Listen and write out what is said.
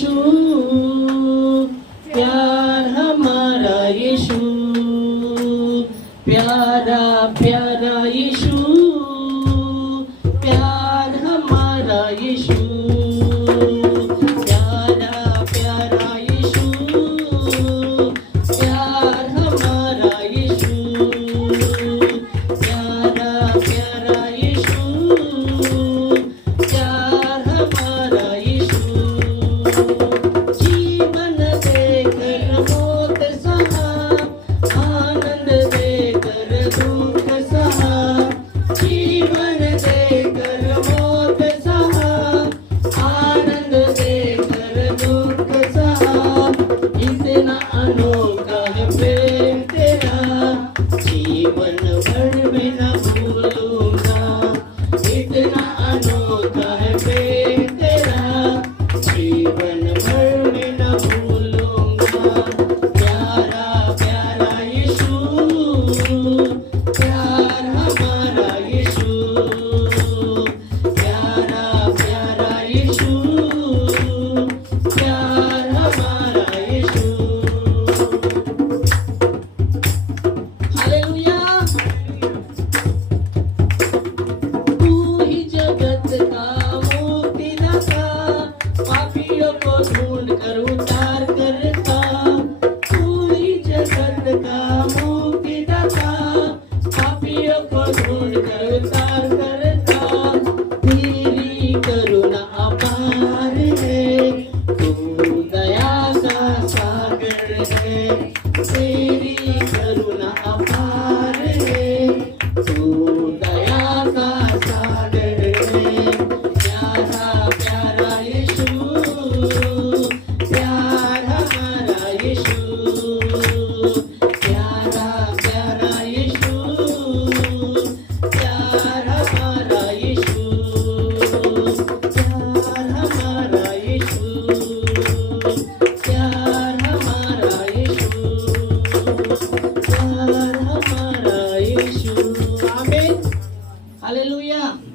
यीशु, प्यार हमारा यीशु, प्यारा प्यारा यीशु, प्यार हमारा यीशु, प्यारा प्यारा यीशु, प्यार हमारा यीशु, प्यारा प्यारा यीशु, प्यार हमारा यीशु। जीवन देकर मौत सहा, आनंद देकर दुख सहा, जीवन देकर मौत सहा, आनंद देकर दुख सहा। इतना अनोखा है प्रेम तेरा, जीवन भर में न भूलूंगा। इतना अनोखा है प्रेम तेरा, जीवन